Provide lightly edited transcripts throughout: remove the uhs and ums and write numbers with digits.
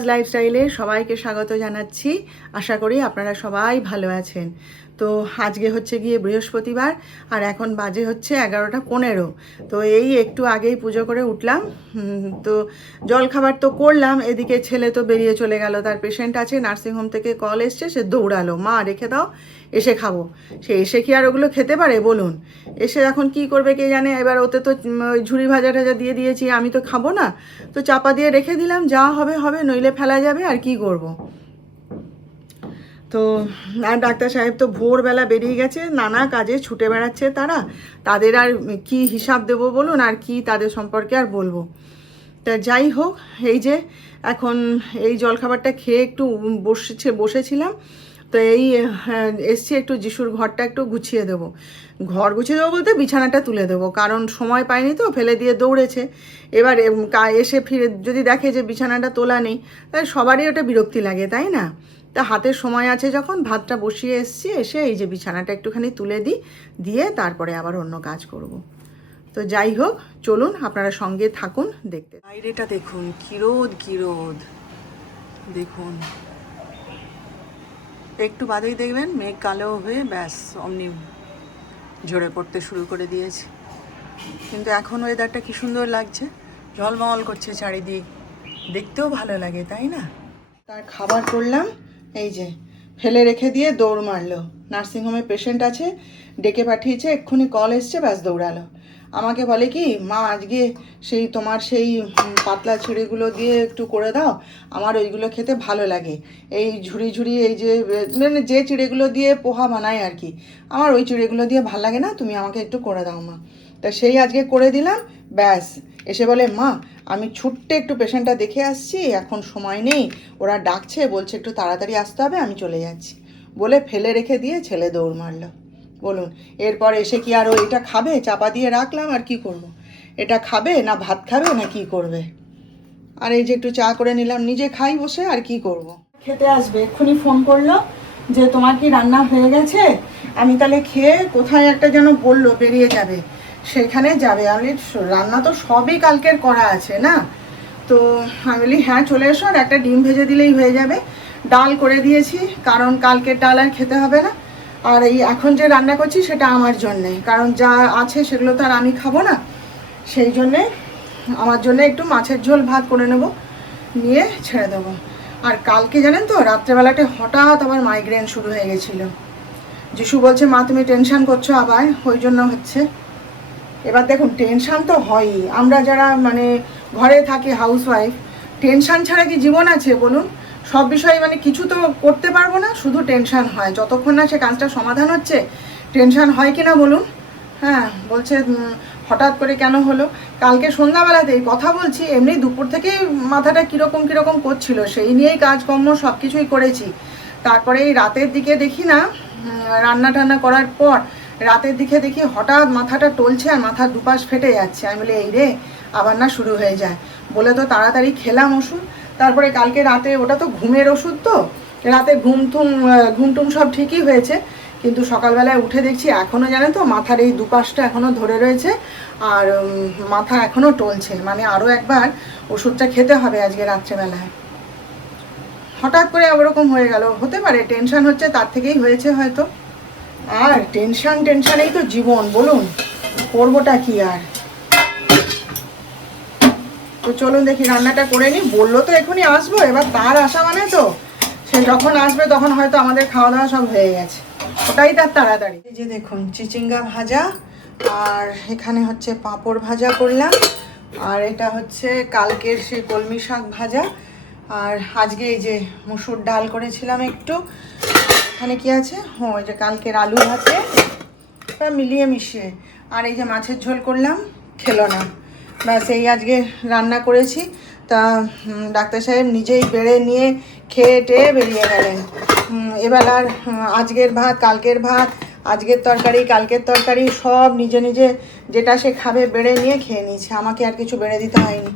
রিয়াজ লাইফস্টাইলে সবাইকে স্বাগত জানাচ্ছি। আশা করি আপনারা সবাই ভালো আছেন। তো আজকে হচ্ছে গিয়ে বৃহস্পতিবার আর এখন বাজে হচ্ছে 11:15। তো এই একটু আগেই পুজো করে উঠলাম। তো জলখাবার তো করলাম, এদিকে ছেলে তো বেরিয়ে চলে গেল, তার পেশেন্ট আছে, নার্সিংহোম থেকে কল এসছে, সে দৌড়ালো, মা রেখে দাও এসে খাবো। সে এসে কি আর ওগুলো খেতে পারে বলুন? এসে এখন কি করবে কে জানে। এবার ওতে তো ওই ঝুড়ি ভাজা টাজা দিয়ে দিয়েছি, আমি তো খাবো না, তো চাপা দিয়ে রেখে দিলাম, যা হবে হবে, নইলে ফেলা যাবে, আর কি করব। তো আর ডাক্তার সাহেব তো ভোরবেলা বেরিয়ে গেছে, নানা কাজে ছুটে বেড়াচ্ছে তারা, তাদের আর কি হিসাব দেবো বলুন, আর কি তাদের সম্পর্কে আর বলবো। তা যাই হোক, এই যে এখন এই জলখাবারটা খেয়ে একটু বসেছিলাম। তো এই এসছি একটু যিশুর ঘরটা একটু গুছিয়ে দেবো। ঘর গুছিয়ে দেবো বলতে বিছানাটা তুলে দেবো, কারণ সময় পাইনি তো, ফেলে দিয়ে দৌড়েছে। এবার এসে ফিরে যদি দেখে যে বিছানাটা তোলা নেই, তাই সবারই ওটা বিরক্তি লাগে, তাই না? তা হাতের সময় আছে যখন, ভাতটা বসিয়ে এসছি, এসে এই যে বিছানাটা একটুখানি তুলে দিই, দিয়ে তারপরে আবার অন্য কাজ করব। তো যাই হোক, চলুন আপনারা সঙ্গে থাকুন দেখতে। বাইরেটা দেখুন, কি রোদ কি রোদ দেখুন। একটু বাদেই দেখবেন মেঘ কালো হয়ে ব্যাস অমনি ঝরে পড়তে শুরু করে দিয়েছে। কিন্তু এখন ওয়েদারটা কি সুন্দর লাগছে, ঝলমল করছে চারিদিক, দেখতেও ভালো লাগে, তাই না? তার খাবার করলাম, এই যে ফেলে রেখে দিয়ে দৌড় মারলো। নার্সিংহোমে পেশেন্ট আছে, ডেকে পাঠিয়েছে, এক্ষুনি কল এসছে, ব্যাস দৌড়ালো। আমাকে বলে কি, মা আজকে সেই তোমার সেই পাতলা চিড়েগুলো দিয়ে একটু করে দাও, আমার ওইগুলো খেতে ভালো লাগে। এই ঝুড়ি ঝুড়ি এই যে মানে যে চিড়েগুলো দিয়ে পোহা বানায় আর কি, আমার ওই চিড়েগুলো দিয়ে ভালো লাগে না, তুমি আমাকে একটু করে দাও মা। তা সেই আজকে করে দিলাম। ব্যাস এসে বলে, মা আমি ছুট্টে একটু পেশেন্টটা দেখে আসছি, এখন সময় নেই, ওরা ডাকছে, বলছে একটু তাড়াতাড়ি আসতে হবে, আমি চলে যাচ্ছি, বলে ফেলে রেখে দিয়ে ছেলে দৌড় মারলো। বলুন, এরপর এসে কি আর ও এটা খাবে? চাপা দিয়ে রাখলাম, আর কি করব। এটা খাবে না ভাত খাবে না কি করবে? আর এই যে একটু চা করে নিলাম, নিজে খাই বসে, আর কি করব। খেতে আসবে, এক্ষুনি ফোন করলো যে তোমার কি রান্না হয়ে গেছে। আমি তাহলে খেয়ে কোথায় একটা যেন বললো বেরিয়ে যাবে, সেখানে যাবে। আমি রান্না তো সবই কালকের করা আছে না। তো আমি বলি হ্যাঁ চলে এসো, আর একটা ডিম ভেজে দিলেই হয়ে যাবে। ডাল করে দিয়েছি, কারণ কালকের ডাল আর খেতে হবে না। আর এই এখন যে রান্না করছি সেটা আমার জন্যে, কারণ যা আছে সেগুলো তো আর আমি খাবো না, সেই জন্যে আমার জন্য একটু মাছের ঝোল ভাত করে নেব, নিয়ে ছেড়ে দেবো। আর কালকে জানেন তো, রাত্রেবেলাতে হঠাৎ আবার মাইগ্রেন শুরু হয়ে গেছিলো। যিশু বলছে, মা তুমি টেনশান করছো আবার, ওই জন্য হচ্ছে। এবার দেখুন, টেনশান তো হয়ই, আমরা যারা মানে ঘরে থাকি হাউসওয়াইফ, টেনশান ছাড়া কি জীবন আছে বলুন? সব বিষয়ে মানে কিছু তো করতে পারবো না, শুধু টেনশান হয়, যতক্ষণ না সে কাজটা সমাধান হচ্ছে। টেনশান হয় কি না বলুন? হ্যাঁ, বলছে হঠাৎ করে কেন হলো। কালকে সন্ধ্যাবেলাতেই কথা বলছি, এমনি দুপুর থেকেই মাথাটা কীরকম কীরকম করছিল, সেই নিয়েই কাজকর্ম সব কিছুই করেছি। তারপরে এই রাতের দিকে দেখি না, রান্না টান্না করার পর রাতের দিকে দেখি হঠাৎ মাথাটা টলছে, আর মাথার দুপাশ ফেটে যাচ্ছে। আমি বলি এই রে, আবার না শুরু হয়ে যায়, বলে তো তাড়াতাড়ি খেলাম ওষুধ। তারপরে কালকে রাতে, ওটা তো ঘুমের ওষুধ, তো রাতে ঘুমটুম সব ঠিকই হয়েছে, কিন্তু সকালবেলায় উঠে দেখছি এখনও জানেন তো মাথার এই দুপাশটা এখনও ধরে রয়েছে, আর মাথা এখনও টলছে। মানে আরও একবার ওষুধটা খেতে হবে আজকে রাত্রেবেলায়। হঠাৎ করে ওরকম হয়ে গেল, হতে পারে টেনশান হচ্ছে, তার থেকেই হয়েছে হয়তো। আর টেনশানেই তো জীবন বলুন, করবোটা কি আর। তো চলুন দেখি রান্নাটা করে নিই। বললো তো এখনই আসবো, এবার তার আসা মানে তো সে যখন আসবে তখন হয়তো আমাদের খাওয়া দাওয়া সব হয়ে গেছে, ওটাই তার তাড়াতাড়ি। এই যে দেখুন, চিচিঙ্গা ভাজা, আর এখানে হচ্ছে পাঁপড় ভাজা করলাম, আর এটা হচ্ছে কালকের সেই কলমি শাক ভাজা, আর আজকে এই যে মুসুর ডাল করেছিলাম একটু। এখানে কি আছে, ওই যে কালকের আলু ভাজে, মিলিয়ে মিশিয়ে। আর এই যে মাছের ঝোল করলাম, খেলো না, ব্যাস এই আজকে রান্না করেছি। তা ডাক্তার সাহেব নিজেই বেড়ে নিয়ে খেয়ে টেয়ে বেরিয়ে গেলেন। এবার আর আজকের ভাত কালকের ভাত, আজকের তরকারি কালকের তরকারি, সব নিজে নিজে যেটা সে খাবে বেড়ে নিয়ে খেয়ে নিয়েছে, আমাকে আর কিছু বেড়ে দিতে হয়নি,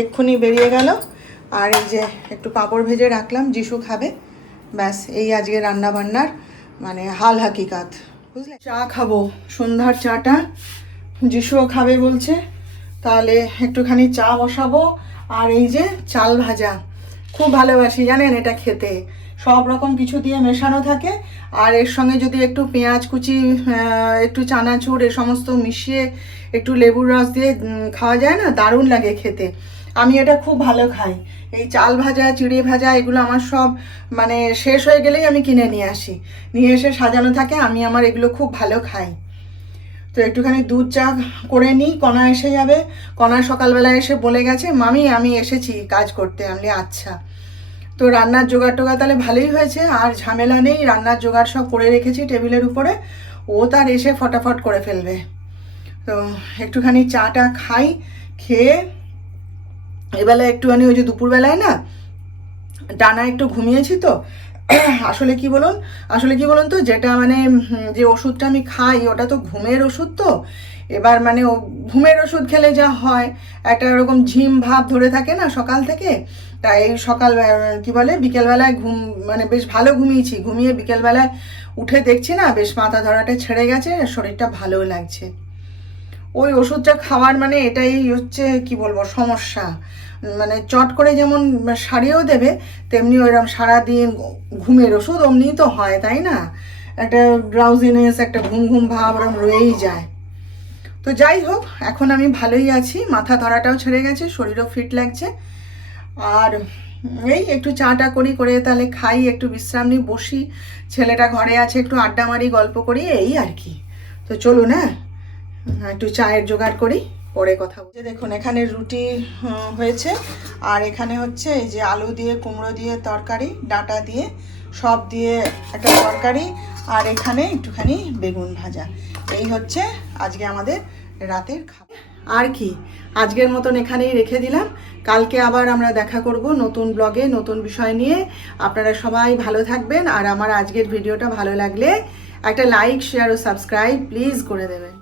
এক্ষুনি বেরিয়ে গেল। আর এই যে একটু পাঁপড় ভেজে রাখলাম, যিশু খাবে, ব্যাস এই আজকে রান্না বান্নার মানে হাল হাকিকাত, বুঝলে। চা খাবো, সন্ধ্যার চাটা যিশুও খাবে বলছে, তাহলে একটুখানি চা বসাবো। আর এই যে চাল ভাজা, খুব ভালোবাসি জানেন এটা খেতে, সব রকম কিছু দিয়ে মেশানো থাকে। আর এর সঙ্গে যদি একটু পেঁয়াজ কুচি, একটু চানাচুর এ সমস্ত মিশিয়ে একটু লেবুর রস দিয়ে খাওয়া যায় না, দারুণ লাগে খেতে। আমি এটা খুব ভালো খাই। এই চাল ভাজা, চিড়ে ভাজা এগুলো আমার সব মানে শেষ হয়ে গেলেই আমি কিনে নিয়ে আসি, নিয়ে এসে সাজানো থাকে। আমি আমার এগুলো খুব ভালো খাই। তো একটুখানি দুধ চা করে নিই, কণা এসে যাবে। কণা সকালবেলা এসে বলে গেছে, মামি আমি এসেছি কাজ করতে। আমি আচ্ছা। তো রান্নার জোগাড় টোগাড় তাহলে ভালোই হয়েছে, আর ঝামেলা নেই। রান্নার জোগাড় সব করে রেখেছি টেবিলের উপরে, ও তার এসে ফটাফট করে ফেলবে। তো একটুখানি চাটা খাই, খেয়ে এবেলা একটুখানি ওই যে দুপুরবেলায় না টানা একটু ঘুমিয়েছি তো। আসলে কি বলুন তো, যেটা মানে যে ওষুধটা আমি খাই ওটা তো ঘুমের ওষুধ। তো এবার মানে ও ঘুমের ওষুধ খেলে যা হয়, একটা এরকম ঝিম ভাব ধরে থাকে না সকাল থেকে। তাই সকাল বিকেলবেলায় ঘুম মানে বেশ ভালো ঘুমিয়েছি, ঘুমিয়ে বিকেলবেলায় উঠে দেখছি না বেশ মাথা ধরাটা ছেড়ে গেছে, শরীরটা ভালো লাগছে। ওই ওষুধটা খাওয়ার মানে এটাই হচ্ছে কি বলবো সমস্যা, মানে চট করে যেমন সারিয়েও দেবে, তেমনি ওইরকম সারাদিন ঘুমের ওষুধ অমনি তো হয়, তাই না? একটা ড্রাউজিনেস, একটা ঘুম ঘুম ভাব ওরকম রয়েই যায়। তো যাই হোক, এখন আমি ভালোই আছি, মাথা ধরাটাও ছেড়ে গেছে, শরীরও ফিট লাগছে। আর এই একটু চাটা করে তাহলে খাই, একটু বিশ্রাম নিই, বসি, ছেলেটা ঘরে আছে, একটু আড্ডা মারি, গল্প করি, এই আর কি। তো চলুন একটু চায়ের জোগাড় করি, পরে কথা বলছি। দেখুন এখানে রুটি হয়েছে, আর এখানে হচ্ছে এই যে আলু দিয়ে কুমড়ো দিয়ে তরকারি, ডাঁটা দিয়ে সব দিয়ে একটা তরকারি, আর এখানে একটুখানি বেগুন ভাজা। এই হচ্ছে আজকে আমাদের রাতের খাবার। আর কি, আজকের মতন এখানেই রেখে দিলাম। কালকে আবার আমরা দেখা করব নতুন ব্লগে, নতুন বিষয় নিয়ে। আপনারা সবাই ভালো থাকবেন, আর আমার আজকের ভিডিওটা ভালো লাগলে একটা লাইক, শেয়ার ও সাবস্ক্রাইব প্লিজ করে দেবেন।